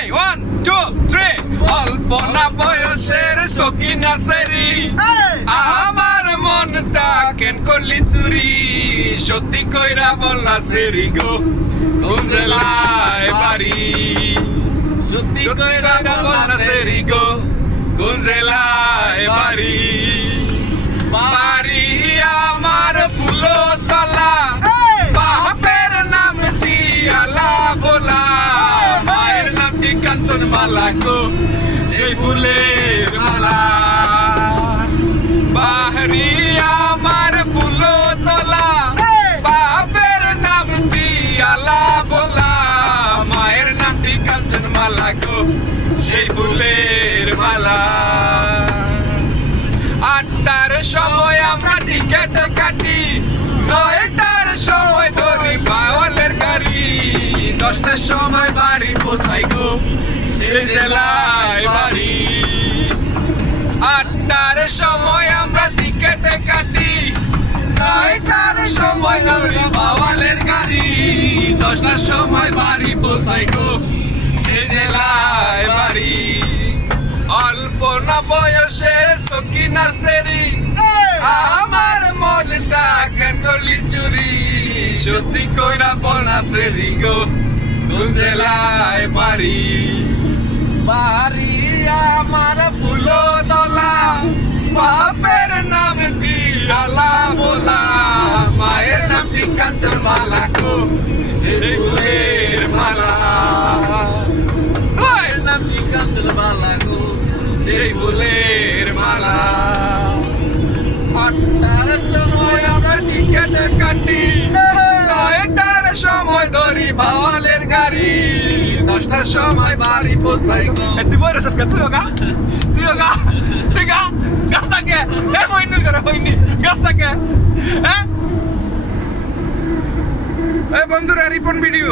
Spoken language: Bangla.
Hey, 1, 2, 3 অল্প না বয়সের সকিনা সেরি আমার মনটা কেন করলি চুরি সত্যি কইরা বললা সেরি গো কোন জেলায় বাড়ি সত্যি কইরা বললা সেরি গো কোন জেলায় বাড়ি বাড়ি আমার ফুলতলা বাপের নাম টিয়ালা বলা মায়ের নামটি কাঞ্চন মালা গো সেই ফুলের মালা বাড়ি আমার ফুলতলা বাপের নাম টিয়ালা বলা মায়ের নামটি কাঞ্চন মালা গো সেই ফুলের মালা আটটার সময় আমরা টিকেট কাটি 9টার সময় ধরি বাওয়ালের গাড়ি 10টার সময় বাড়ি পৌঁছাই গো সে জেলায় বাড়ি 8টার সময় আমরা টিকেট কাটি 9টার সময় ধরি বাওয়ালের গাড়ি 10টার সময় বাড়ি পৌঁছাই গো সে জেলায় বাড়ি অল্প না বয়সে সকিনা সেরি আমার মনটা কেন করলি চুরি সত্যি কইরা বলা সেরি গো কোন জেলায় বাড়ি বাড়ি আমার ফুলতলা বাপের নাম টিয়ালা বলা মায়ের নামটি কাঞ্চন মালা গো সেই ফুলের মালা মায়ের নামটি কাঞ্চন মালা গো সেই ফুলের মালা 8টার সময় আমরা টিকেট কাটি 9টার সময় ধরি বাওয়ালের গাড়ি 10টার সময় বাড়ি পৌঁছাই গো তুই বলে শেষ তুই গা গাছ থাকে হইনি গাছ থাকে হ্যাঁ বন্ধুরা রিপন ভিডিও